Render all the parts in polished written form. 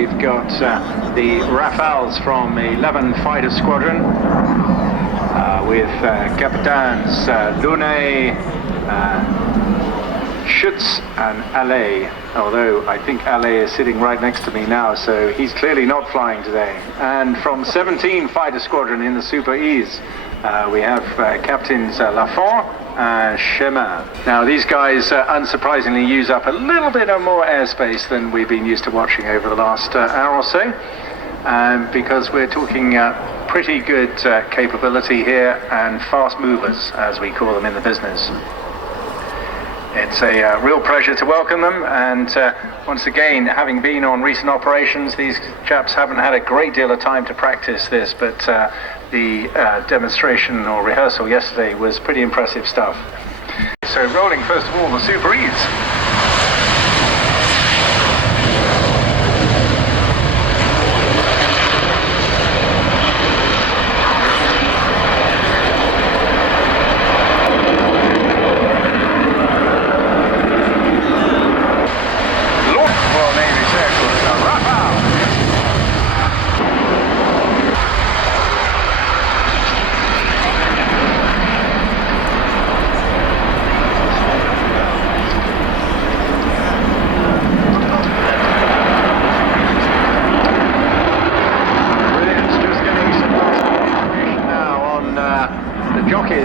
we've got the Rafales from 11 Fighter Squadron with Captains Lune, Schütz and Allais, although I think Allais is sitting right next to me now, so he's clearly not flying today. And from 17 Fighter Squadron in the Super E's, we have Captains Lafont and Chemin. Now these guys unsurprisingly use up a little bit more airspace than we've been used to watching over the last hour or so, because we're talking pretty good capability here and fast movers, as we call them in the business. It's a real pleasure to welcome them, and once again, having been on recent operations, these chaps haven't had a great deal of time to practice this, but the demonstration or rehearsal yesterday was pretty impressive stuff. So rolling first of all the Super E's.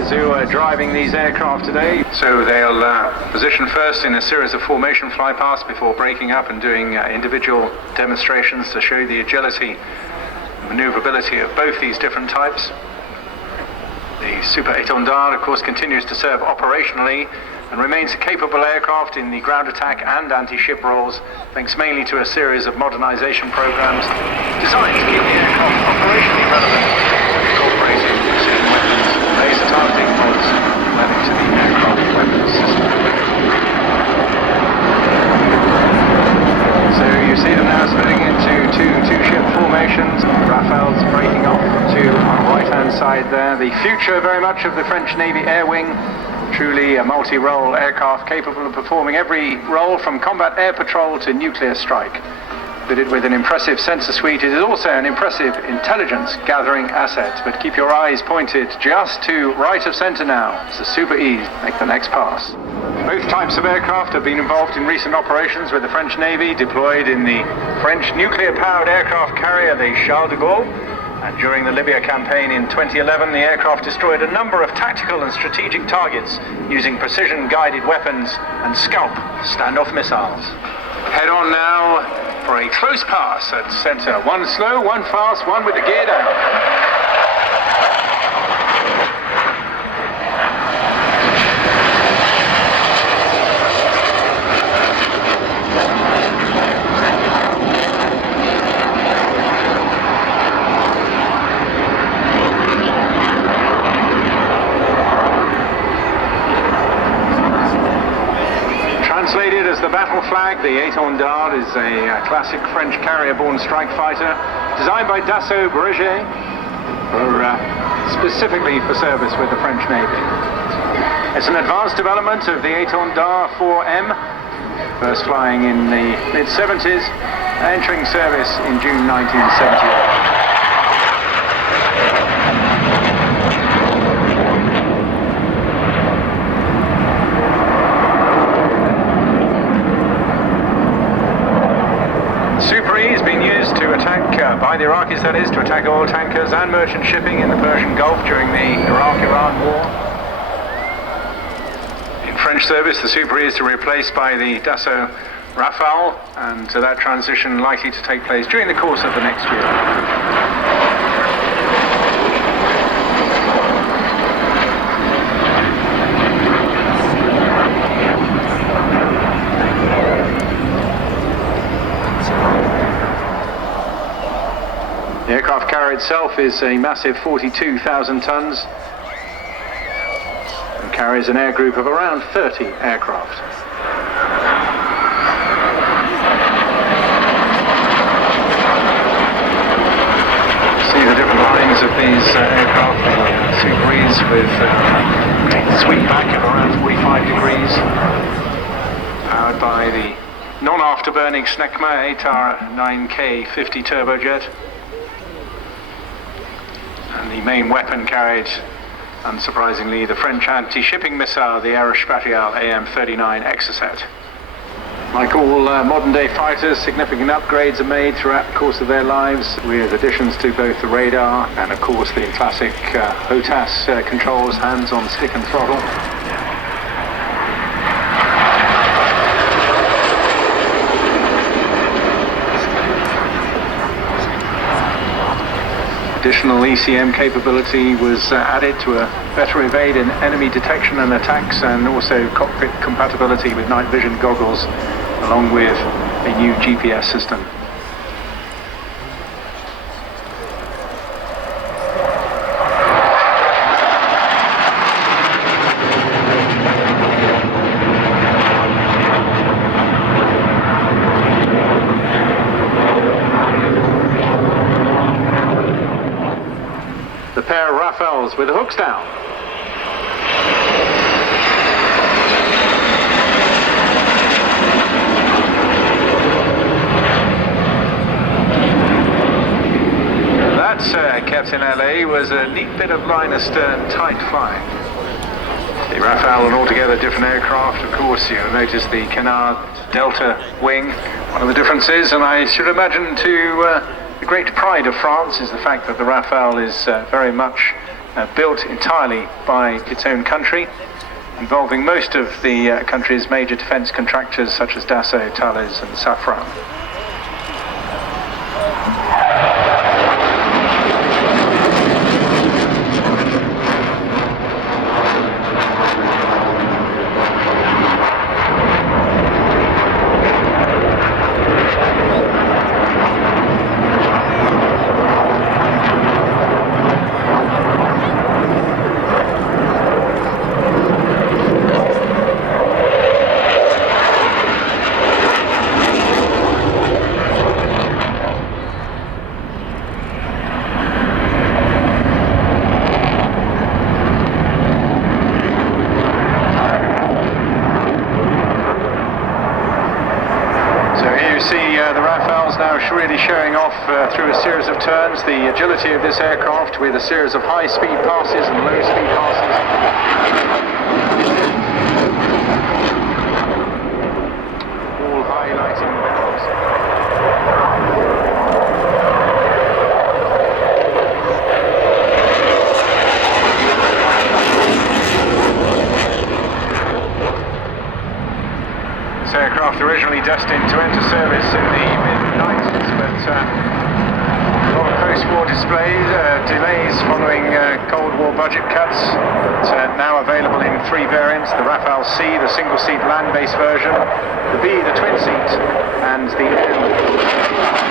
Who are driving these aircraft today. So they'll position first in a series of formation flypaths before breaking up and doing individual demonstrations to show the agility and maneuverability of both these different types. The Super Etendard, of course, continues to serve operationally and remains a capable aircraft in the ground attack and anti-ship roles, thanks mainly to a series of modernization programs designed to keep the aircraft operationally relevant, incorporating precision weapons, laser targeting pods, adding to the aircraft weapons system. So you see them now splitting into two-ship formations. Rafale's breaking off to on the right-hand side there. The future very much of the French Navy Air Wing. Truly a multi-role aircraft capable of performing every role from combat air patrol to nuclear strike. Fitted with an impressive sensor suite, it is also an impressive intelligence gathering asset. But keep your eyes pointed just to right of center now. It's the Super E's. Make the next pass. Both types of aircraft have been involved in recent operations with the French Navy, deployed in the French nuclear-powered aircraft carrier, the Charles de Gaulle. And during the Libya campaign in 2011, the aircraft destroyed a number of tactical and strategic targets using precision-guided weapons and Scalp standoff missiles. Head on now for a close pass at center. One slow, one fast, one with the gear down. Translated as the battle flag, the Etendard is a classic French carrier-borne strike fighter designed by Dassault Breguet specifically for service with the French Navy. It's an advanced development of the Etendard 4M, first flying in the mid-70s, entering service in June 1978. Has been used to attack, by the Iraqis that is, to attack oil tankers and merchant shipping in the Persian Gulf during the Iraq-Iran war. In French service, the Super E is to be replaced by the Dassault Rafale, and that transition likely to take place during the course of the next year. The aircraft carrier itself is a massive 42,000 tons and carries an air group of around 30 aircraft. See the different lines of these aircraft, the Super E's with a sweep back of around 45 degrees, powered by the non-afterburning Snecma ATAR 9K 50 turbojet. And the main weapon carried, unsurprisingly, the French anti-shipping missile, the Aerospatiale AM-39 Exocet. Like all modern-day fighters, significant upgrades are made throughout the course of their lives, with additions to both the radar and, of course, the classic HOTAS controls, hands on stick and throttle. Additional ECM capability was added to better evade in enemy detection and attacks, and also cockpit compatibility with night vision goggles, along with a new GPS system. The pair of Rafales with the hooks down. That, Captain LA, was a neat bit of line astern tight flying. The Rafale, an altogether different aircraft, of course. You'll notice the canard delta wing. One of the differences, and I should imagine to the great pride of France, is the fact that the Rafale is very much built entirely by its own country, involving most of the country's major defence contractors such as Dassault, Thales and Safran. Really showing off through a series of turns the agility of this aircraft, with a series of high-speed passes and low-speed passes. All highlighting bells. This aircraft originally destined to enter service in the mid-90s, but a lot of post-war delays following Cold War budget cuts, but now available in 3 variants: the Rafale C, the single-seat land-based version, the B, the twin-seat, and the M.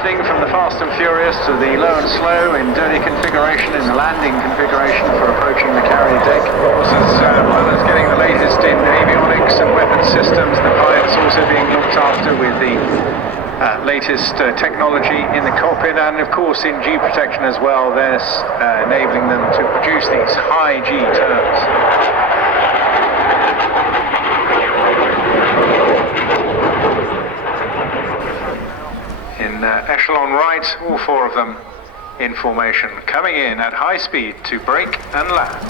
From the fast and furious to the low and slow in dirty configuration, in the landing configuration for approaching the carrier deck. As well as getting the latest in avionics and weapons systems, the pilot's also being looked after with the latest technology in the cockpit, and of course in G protection as well. They're enabling them to produce these high G turns. Echelon right, all 4 of them in formation, coming in at high speed to brake and land.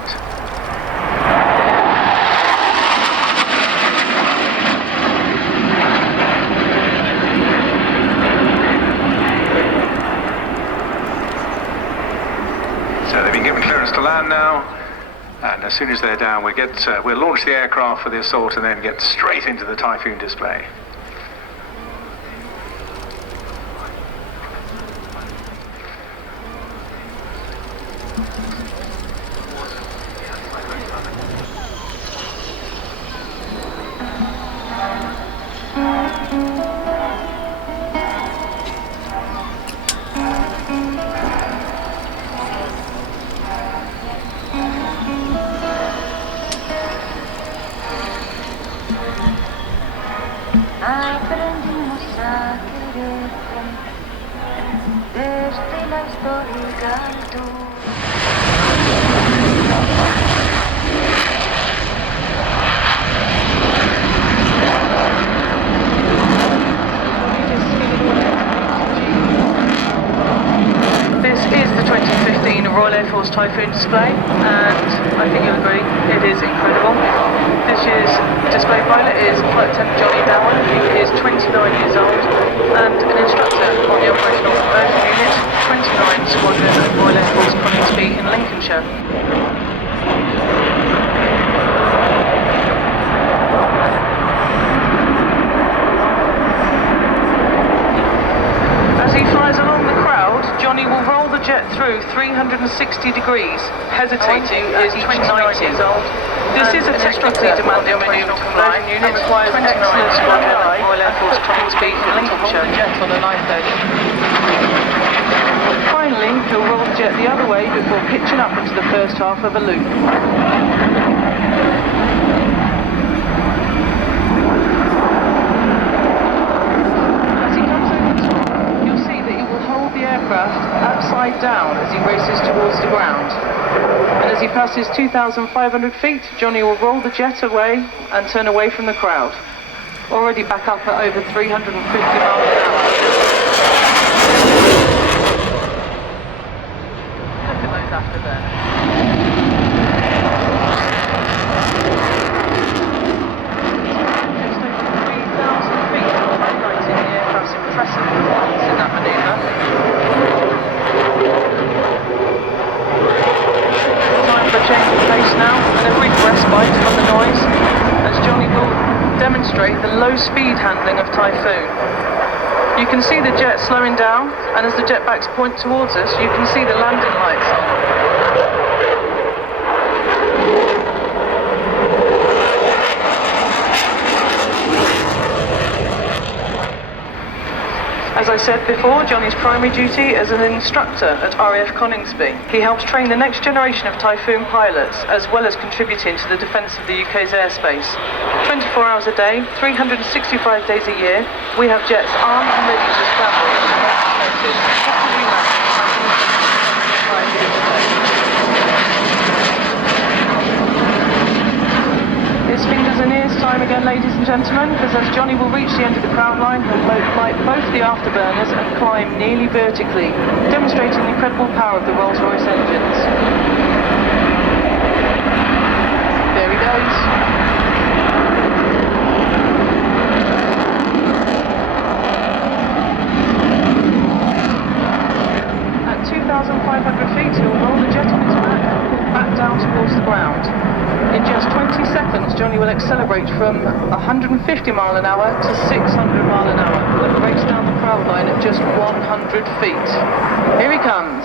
So they've been given clearance close to land now, and as soon as they're down, we'll launch the aircraft for the assault and then get straight into the Typhoon display. Aprendimos a quererte desde la histórica altura. This is the 2015 Royal Air Force Typhoon display, and I think you'll agree, it is incredible. This year's display pilot is Flight Attendant Jonny Dowen, who is 29 years old and an instructor on the Operational Conversion Unit, 29 Squadron of Royal Air Force Coningsby in Lincolnshire. As he flies along the crowd, Jonny will roll the jet through 360 degrees, hesitating at each 90. This is a technically demanding manoeuvre to fly and requires excellent squadron of Royal Air Force Coningsby in Lincolnshire jet on a 930. Finally, he'll roll the jet the other way before pitching up into the first half of a loop. Upside down as he races towards the ground. And as he passes 2,500 feet, Jonny will roll the jet away and turn away from the crowd. Already back up at over 350 miles an hour. Look at those afterburners. Just over 3,000 feet, highlighting the aircraft's impressive performance in that manoeuvre. Time for a change of pace now, and a brief respite from the noise, as Jonny will demonstrate the low speed handling of Typhoon. You can see the jet slowing down, and as the jetbacks point towards us, you can see the landing lights on. As I said before, Jonny's primary duty is as an instructor at RAF Coningsby. He helps train the next generation of Typhoon pilots, as well as contributing to the defence of the UK's airspace. 24 hours a day, 365 days a year, we have jets armed and ready to scramble. It's fingers and ears time again, ladies and gentlemen, because as Jonny will reach the end of the crowd line, he'll light both the afterburners and climb nearly vertically, demonstrating the incredible power of the Rolls-Royce engines. There he goes. At 2,500 feet, he'll roll the jet on its back and pull back down towards the ground. In just 20 seconds, Jonny will accelerate from 150 mile an hour to 600 mile an hour and race down the crowd line at just 100 feet. Here he comes.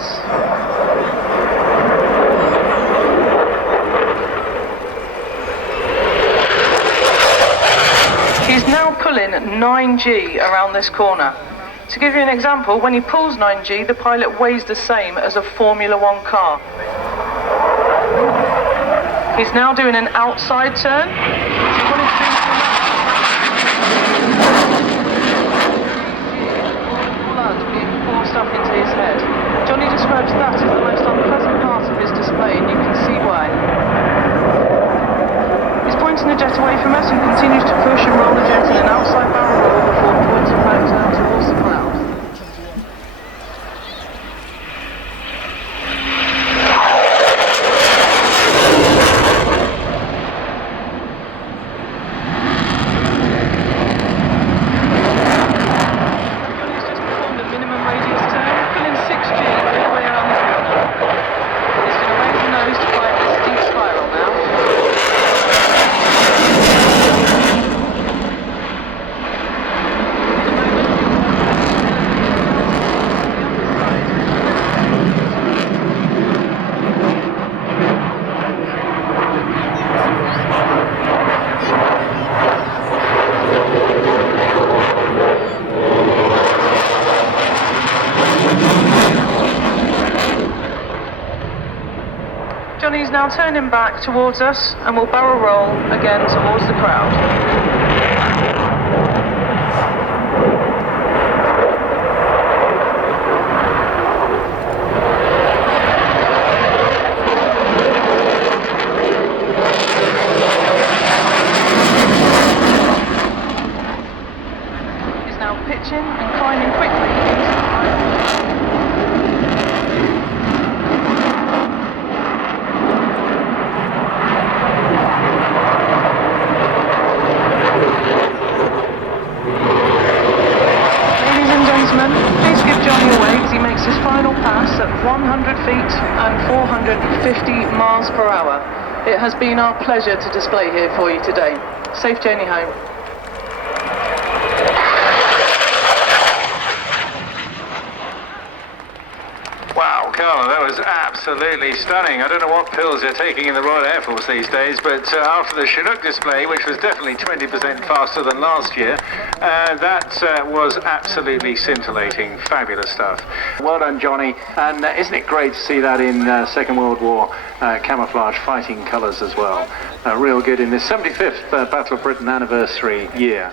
He's now pulling 9G around this corner. To give you an example, when he pulls 9G, the pilot weighs the same as a Formula 1 car. He's now doing an outside turn. Blood being forced up into his head. Jonny describes that as the most unpleasant part of his display, and you can see why. He's pointing the jet away from us and continues to push and roll the jet in an outside barrel roll before pointing back down towards the crowd. He's going to raise the now turning back towards us and we'll barrel roll again towards the crowd. He's now pitching and climbing quickly into the final. Please give Jonny a wave as he makes his final pass at 100 feet and 450 miles per hour. It has been our pleasure to display here for you today. Safe journey home. Wow, Carla, that was absolutely stunning. I don't know what pills they're taking in the Royal Air Force these days, but after the Chinook display, which was definitely 20% faster than last year, that was absolutely scintillating. Fabulous stuff. Well done, Jonny. And isn't it great to see that in Second World War camouflage fighting colours as well? Real good in this 75th Battle of Britain anniversary year.